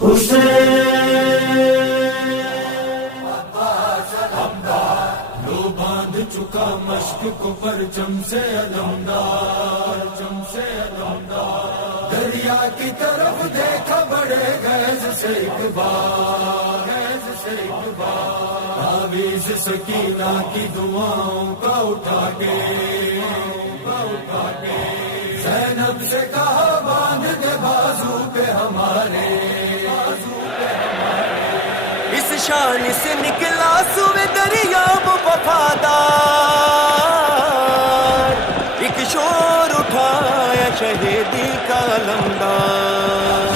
لو باندھ چکا مشق کو پرچم سے علمدار، دریا کی طرف دیکھا بڑے غیظ سے ایک بار، تعویذ سکینہ کی دعاؤں کا اٹھا کے زینب سے کہا باندھ دے بازو پہ ہمارے، اس شان سے نکلا سوے دریاب وفادار، ایک شور اٹھایا شہیدی کا علمدار۔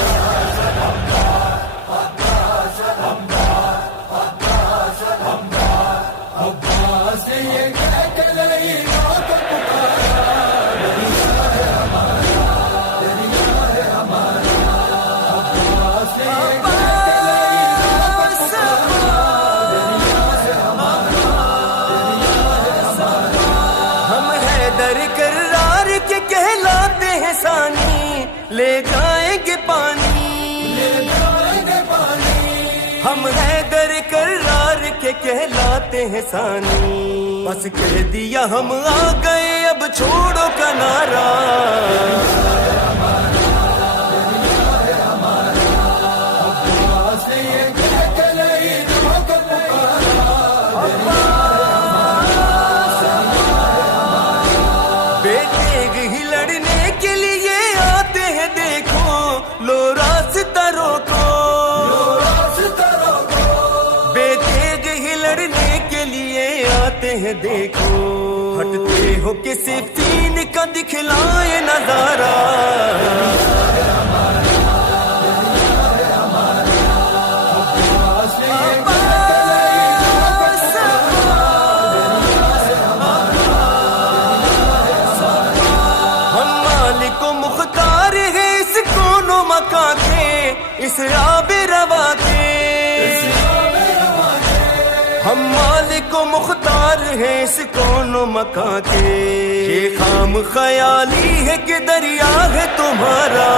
عباس نے یہ کہہ کے لئی موت کو پکارا، دریا ہے ہمارا، دریا ہے ہمارا۔ عباس نے یہ کہہ کے لئی موت کو پکارا، دریا ہے ہمارا، دریا ہے ہمارا۔ ہم حیدر کرار کے کہلاتے ہیں ثانی، لے جائیں گے پانی، لے جائیں گے پانی۔ ہم حیدر کرار کے کہلاتے ہیں ثانی، بس کہہ دیا ہم آ گئے اب چھوڑو کنارا۔ عباس نے یہ کہہ کے لئی موت کو پکارا، بیٹے ہی لڑنے کے لیے آتے ہیں دیکھو، لو راستہ روکو، راستہ روکو۔ بیٹے ہی لڑنے کے لیے آتے ہیں دیکھو، ہٹتے ہو کسی فین کا دکھلائے نظارہ۔ عباس نے یہ کہہ کے لئی موت کو ہم مالک و مختار ہیں اس کون و مکان کے، اس آب روا کے، ہم مالک و مختار ہیں اس کون و مکان کے، یہ خام خیالی ہے کہ دریا ہے تمہارا۔